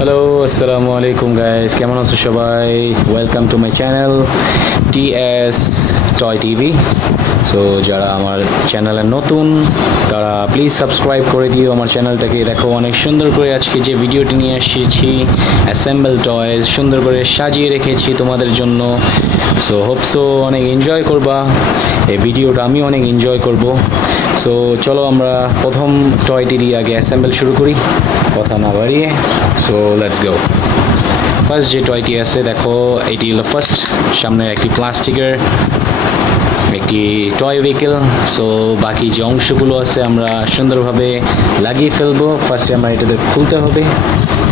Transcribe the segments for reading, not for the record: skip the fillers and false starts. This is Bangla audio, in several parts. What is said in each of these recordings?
হ্যালো, আসসালামু আলাইকুম গাইস, কেমন আছো সবাই? Welcome to my channel TS toy TV. So যারা আমার চ্যানেলে নতুন তারা প্লিজ সাবস্ক্রাইব করে দিও আমার চ্যানেলটাকে। দেখো অনেক সুন্দর করে আজকে যে ভিডিওটি নিয়ে এসেছি, অ্যাসেম্বল টয়েস সুন্দর করে সাজিয়ে রেখেছি তোমাদের জন্য। সো হোপসো অনেক এনজয় করবা এই ভিডিওটা, আমি অনেক এনজয় করব। সো চলো আমরা প্রথম টয়টি দিয়ে আগে অ্যাসেম্বল শুরু করি, কথা না বাড়িয়ে। So let's go. ফার্স্ট যে টয়টি আছে দেখো, এটি হলো ফার্স্ট সামনের একটি প্লাস্টিকের একটি টয় ভেহিকেল। সো বাকি যে অংশগুলো আছে আমরা সুন্দরভাবে লাগিয়ে ফেলবো। ফার্স্টে আমরা এটাতে খুলতে হবে।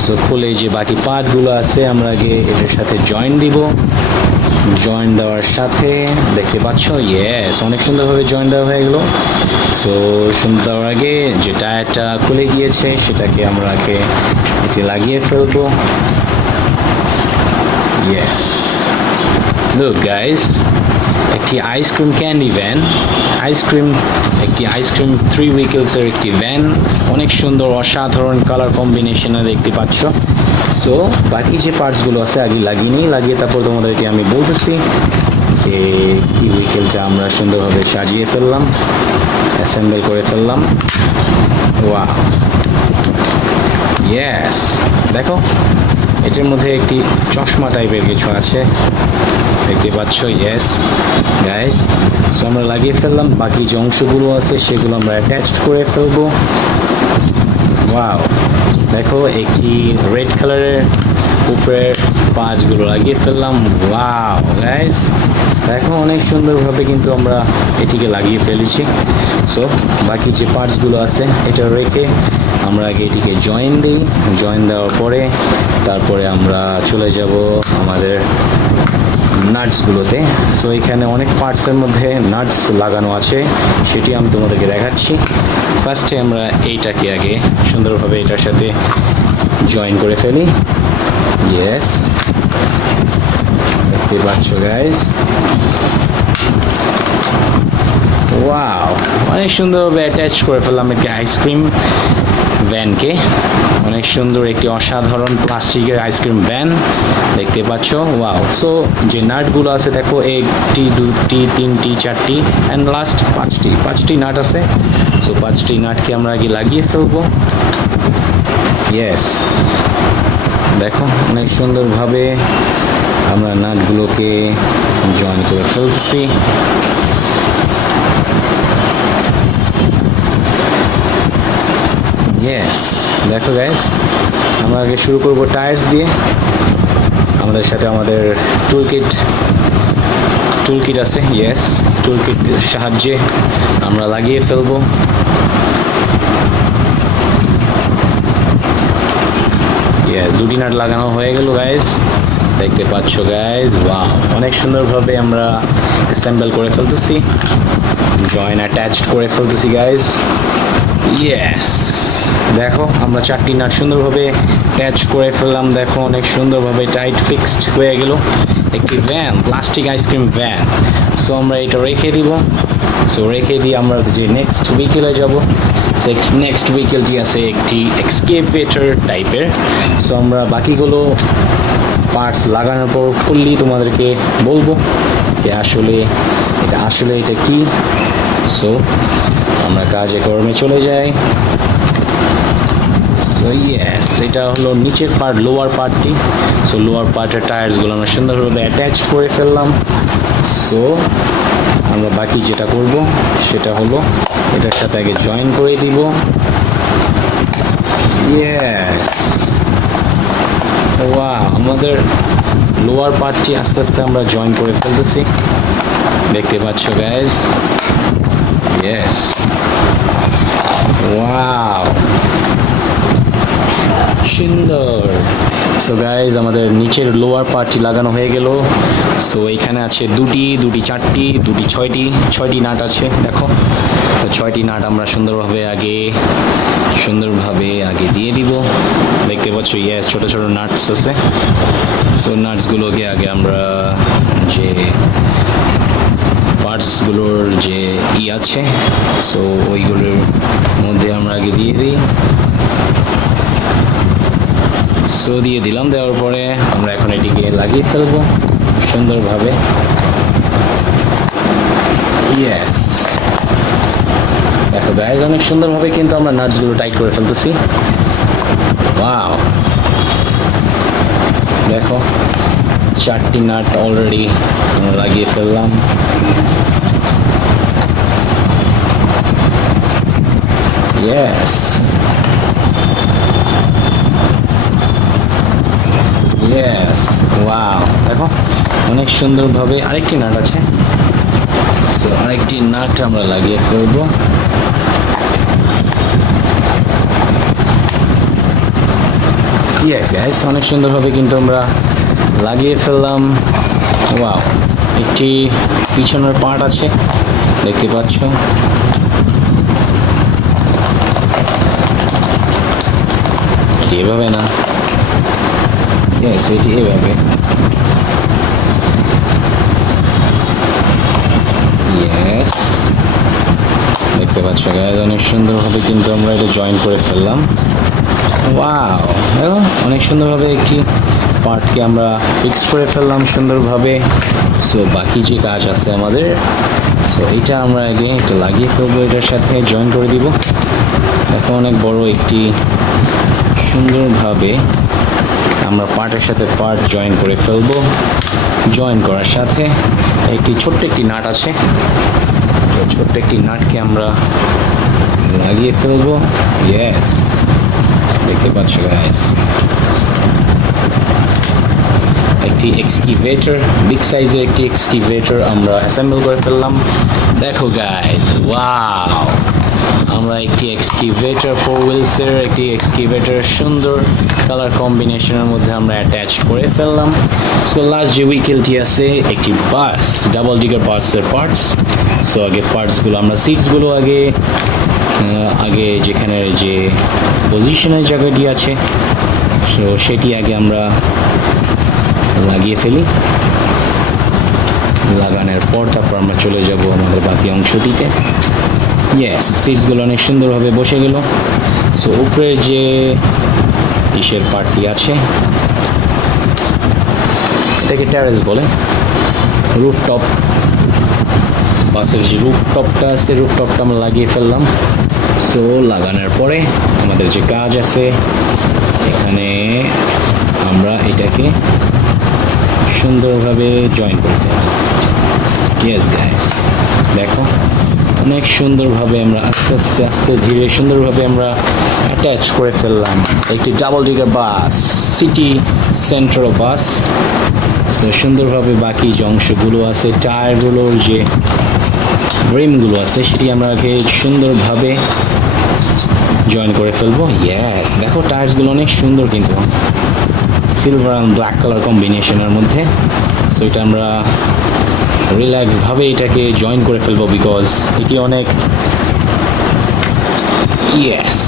সো খুলে যে বাকি পার্টগুলো আছে আমরা আগে এটার সাথে জয়েন দিব। জয়েন দেওয়ার সাথে দেখতে পাচ্ছ, ইয়েস, অনেক সুন্দরভাবে জয়েন দেওয়া হয়ে গেল। সো সুন্দর দেওয়ার আগে যে টায়ারটা খুলে গিয়েছে সেটাকে আমরা আগে এটি লাগিয়ে ফেলবো। ইয়েস, লুক গাইস, একটি আইসক্রিম ক্যান্ডি ভ্যান, একটি আইসক্রিম 3 হুইকেলসের একটি ভ্যান, অনেক সুন্দর অসাধারণ কালার কম্বিনেশনে দেখতে পাচ্ছ। সো বাকি যে পার্টসগুলো আছে আগে লাগিয়ে তারপর তোমাদেরকে আমি বলতেছি যে কি হুইকেলটা আমরা সুন্দরভাবে সাজিয়ে ফেললাম, অ্যাসেম্বল করে ফেললাম। ওয়াও, ইয়েস, দেখো এটার মধ্যে একটি চশমা টাইপের কিছু আছে দেখতে পাচ্ছ। ইয়েস গাইস, সো আমরা লাগিয়ে ফেললাম। বাকি যে অংশগুলো আছে সেগুলো আমরা অ্যাটাচড করে ফেলবো। ওয়াও, দেখো একটি রেড কালারের উপরের পাঁচগুলো লাগিয়ে ফেললাম। ওয়াও গাইস, দেখো অনেক সুন্দরভাবে কিন্তু আমরা এটিকে লাগিয়ে ফেলেছি। সো বাকি যে পার্টসগুলো আছে এটা রেখে আমরা আগে এটিকে জয়েন দিই। জয়েন দেওয়ার পরে তারপরে আমরা চলে যাব আমাদের নাটসগুলোতে। সো এখানে অনেক পার্টসের মধ্যে নাটস লাগানো আছে, সেটি আমি তোমাদেরকে দেখাচ্ছি। ফার্স্টে আমরা এইটাকে আগে সুন্দরভাবে এটার সাথে জয়েন করে ফেলি। ইয়েস, দেখতে পাচ্ছ গাইস। ওয়াও, অনেক সুন্দরভাবে অ্যাটাচ করে ফেললাম একটি আইসক্রিম ভ্যানকে। অনেক সুন্দর একটি অসাধারণ প্লাস্টিকের আইসক্রিম ভ্যান দেখতে পাচ্ছ। ওয়াও, সো যে নাটগুলো আছে দেখো, একটি, দুটি, তিনটি, চারটি অ্যান্ড লাস্ট পাঁচটি নাট আছে। সো পাঁচটি নাটকে আমরা আগে লাগিয়ে ফেলবো। ইয়েস, দেখো অনেক সুন্দরভাবে আমরা নাটগুলোকে জয়েন করে ফেলছি। ইয়েস, দেখো গাইস, আমরা আগে শুরু করব টায়ার্স দিয়ে। আমাদের সাথে আমাদের টুলকিট আছে। ইয়েস, টুলকিট সাহায্যে আমরা লাগিয়ে ফেলবো। ইয়েস, দুটি নাট লাগানো হয়ে গেল গাইস, দেখতে পাচ্ছ গাইস। ওয়াও, অনেক সুন্দরভাবে আমরা অ্যাসেম্বল করে ফেলতেছি, জয়েন অ্যাটাচড করে ফেলতেছি গাইস। ইয়েস, দেখো আমরা চারটি নাট সুন্দরভাবে অ্যাটাচ করে ফেললাম। দেখো অনেক সুন্দরভাবে টাইট ফিক্সড হয়ে গেল একটি van, plastic ice cream van. So আমরা এটা রেখে দিব। সো রেখে দিয়ে আমরা যে নেক্সট হুইকেলে যাব। নেক্সট হুইকেলটি আছে একটি এক্সকেভেটর টাইপের। সো আমরা বাকিগুলো পার্টস লাগানোর পর ফুললি তোমাদেরকে বলবো যে আসলে এটা কি। সো আমরা কাজে কর্মে চলে যাই। সো ইয়েস, এটা হলো নিচের পার্ট, লোয়ার পার্টটি। সো লোয়ার পার্টের টায়ার্সগুলো আমরা সুন্দরভাবে অ্যাটাচ করে ফেললাম। সো আমরা বাকি যেটা করব সেটা হলো এটার সাথে আগে জয়েন করে দিব। ইয়েস, ওয়াও, আমাদের লোয়ার পার্টটি আস্তে আস্তে আমরা জয়েন করে ফেলতেছি, দেখতে পাচ্ছ গাইজ। ইয়েস, ওয়াও, সুন্দর। সো গাইজ, আমাদের নিচের লোয়ার পার্টটি লাগানো হয়ে গেল। সো এখানে আছে দুটি, চারটি, ছয়টি নাট আছে। দেখো, তো 6টি নাট আমরা সুন্দরভাবে আগে দিয়ে দিব, দেখতে পাচ্ছ। ইয়েস, ছোট ছোট নাটস আছে। সো নাটসগুলোকে আগে আমরা যে পার্টসগুলোর যে আছে, সো ওইগুলোর মধ্যে আমরা আগে দিয়ে দিই। সো দিয়ে দিলাম, দেওয়ার পরে আমরা এখন এটিকে লাগিয়ে ফেলবো সুন্দরভাবে। ইয়েস, দেখো গাইজ অনেক সুন্দরভাবে কিন্তু আমরা নাটসগুলো টাইট করে ফেলতেছি। ওয়াও, দেখো 4টি নাট অলরেডি আমরা লাগিয়ে ফেললাম। ইয়েস, ইয়েস, ওয়াও, দেখো অনেক সুন্দরভাবে আরেকটি নাট আছে। সো আরেকটি নাট আমরা লাগিয়ে ফেলবো। ইয়েস গাইস, অনেক সুন্দরভাবে কিন্তু আমরা লাগিয়ে ফেললাম। ওয়াও, একটি পিছনের পার্ট আছে দেখতে পাচ্ছ। এটি এভাবে না, ইয়েস এটি এভাবে। ইয়েস, দেখতে পাচ্ছ গাইস অনেক সুন্দরভাবে কিন্তু আমরা এটা জয়েন করে ফেললাম। ওয়াও, দেখো অনেক সুন্দরভাবে একটি পার্টকে আমরা ফিক্স করে ফেললাম সুন্দরভাবে। সো বাকি যে কাজ আছে আমাদের, সো এটা আমরা আগে এটা লাগিয়ে ফেলবো, এটার সাথে জয়েন করে দিব। দেখো অনেক বড় একটি সুন্দরভাবে আমরা পার্টের সাথে পার্ট জয়েন করে ফেলবো। জয়েন করার সাথে একটি ছোট্ট একটি নাট আছে, তো ছোট্ট একটি নাটকে আমরা লাগিয়ে ফেলবো। ইয়েস, দেখতে পাচ্ছ গাইস একটি এক্সকিভেটর, বিগ সাইজের একটি এক্সকিভেটর আমরা অ্যাসেম্বল করে ফেললাম। দেখো গাইস, ওয়াও, আমরা একটি এক্সকিভেটর 4 হুইলসের একটি এক্সকিভেটর সুন্দর কালার কম্বিনেশনের মধ্যে আমরা অ্যাটাচ করে ফেললাম। সো লাস্ট যে উইকেলটি আছে একটি বাস, ডাবল ডিগার বাসের পার্টস। সো আগে পার্টসগুলো আমরা সিটসগুলো আগে যেখানে যে পজিশনের জায়গাটি আছে সো সেটি আগে আমরা লাগিয়ে ফেলি। লাগানোর পর তারপর আমরা চলে যাব আমাদের বাকি অংশটিতে। ইয়েস, সিটসগুলো অনেক সুন্দরভাবে বসে গেল। সো উপরে যে ইসের পার্টটি আছে এটাকে ট্যারেস বলে, রুফটপ, বাসের যে রুফটপটা আছে রুফটপটা আমরা লাগিয়ে ফেললাম। সো লাগানোর পরে আমাদের যে কাজ আছে এখানে আমরা এটাকে সুন্দরভাবে জয়েন করে ফেললাম। ইয়েস গাইস, দেখো অনেক সুন্দরভাবে আমরা আস্তে আস্তে আস্তে ধীরে সুন্দরভাবে আমরা অ্যাটাচ করে ফেললাম একটি ডাবল ডিগার বাস, সিটি সেন্টার বাস। সো সুন্দরভাবে বাকি যে অংশগুলো আছে টায়ারগুলোর যে রিমগুলো আছে সেটি আমরা আগে সুন্দরভাবে জয়েন করে ফেলবো। ইয়েস, দেখো টায়ার্সগুলো অনেক সুন্দর কিন্তু সিলভার অ্যান্ড ব্ল্যাক কালার কম্বিনেশনের মধ্যে। সো এটা আমরা রিল্যাক্স ভাবে এটাকে জয়েন করে ফেলবো বিকজ এটি অনেক ইয়েস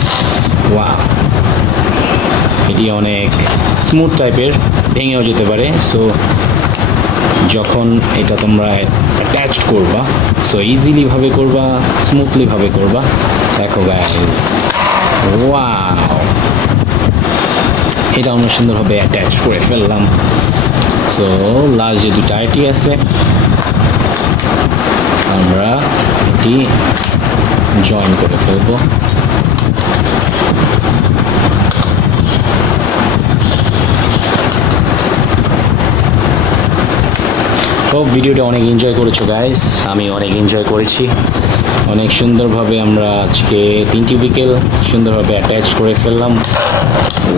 ওয়াও, এটি অনেক স্মুথ টাইপের, ভেঙেও যেতে পারে। সো যখন এটা তোমরা অ্যাটাচ করবা সো ইজিলি ভাবে করবা, স্মুথলি ভাবে করবা। দেখো গাইস, ওয়াও, এটা আমরা সুন্দরভাবে অ্যাটাচ করে ফেললাম। সো লাস্ট যে দুটো টায়ারটি আছে আমরা এটি জয়েন করে ফেলবো। তো ভিডিওটা অনেক এনজয় করেছো গাইস, আমি অনেক এনজয় করেছি। অনেক সুন্দরভাবে আমরা আজকে 3টি উইকেল সুন্দরভাবে অ্যাটাচ করে ফেললাম।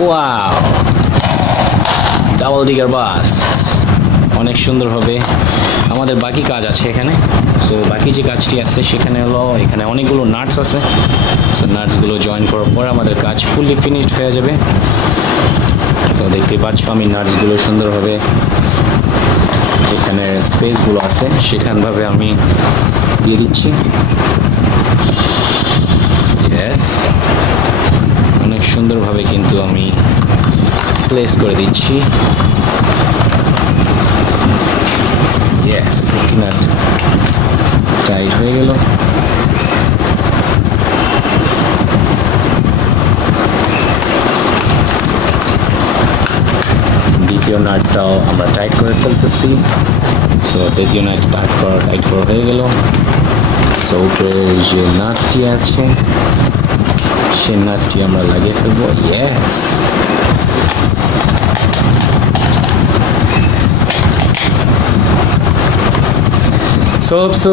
ওয়াও, ডাবল ডিগার বাস অনেক সুন্দরভাবে। আমাদের বাকি কাজ আছে এখানে। সো বাকি যে কাজটি আছে সেখানে হলো এখানে অনেকগুলো নাটস আছে। সো নাটসগুলো জয়েন করার পর আমাদের কাজ ফুললি ফিনিশড হয়ে যাবে। সো দেখতে পাচ্ছ আমি নাটসগুলো সুন্দরভাবে যেখানে স্পেসগুলো আছে সেখানভাবে আমি দিয়ে দিচ্ছি। ইয়েস, অনেক সুন্দরভাবে কিন্তু আমি প্লেস করে দিচ্ছি। ইয়েস, একটি নাট টাইট হয়ে গেল। দ্বিতীয় নাটটাও আমরা টাইট করে ফেলতেছি। সো দ্বিতীয় নাট টাইট করা হয়ে গেল। সো উপরের যে নাটটি আছে সেই নাটটি আমরা লাগিয়ে ফেলবো। ইয়েস, সো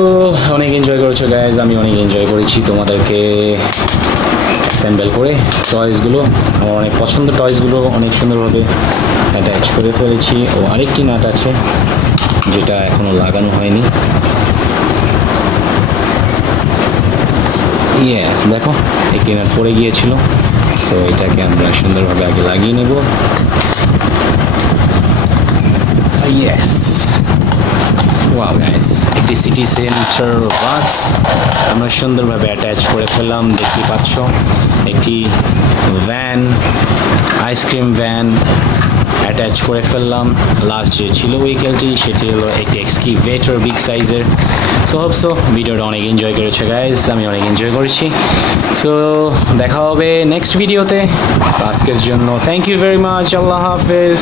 অনেক এনজয় করেছো গাইজ, আমি অনেক এনজয় করেছি তোমাদেরকে অ্যাসেম্বল করে টয়েসগুলো। আমার অনেক পছন্দ, টয়েসগুলো অনেক সুন্দরভাবে অ্যাটাচ করে ফেলেছি। ও আরেকটি নাট আছে যেটা এখনও লাগানো হয়নি। ইয়েস, দেখো একটি নাট পড়ে গিয়েছিল। সো এটাকে আমরা সুন্দরভাবে আগে লাগিয়ে নেব। ইয়েস, ওয়াও গাইস, একটি সিটি সেন্টার বাস আমরা সুন্দরভাবে অ্যাটাচ করে ফেললাম। দেখতে পাচ্ছ একটি ভ্যান, আইসক্রিম ভ্যান অ্যাটাচ করে ফেললাম। লাস্ট যে ছিল ভেহিকেলটি সেটি হলো একটি এক্সকিভেটর বিগ সাইজের। সো ভিডিওটা অনেক এনজয় করেছে গাইজ, আমি অনেক এনজয় করেছি। সো দেখা হবে নেক্সট ভিডিওতে। আজকের জন্য থ্যাংক ইউ ভেরি মাচ, আল্লাহ হাফেজ।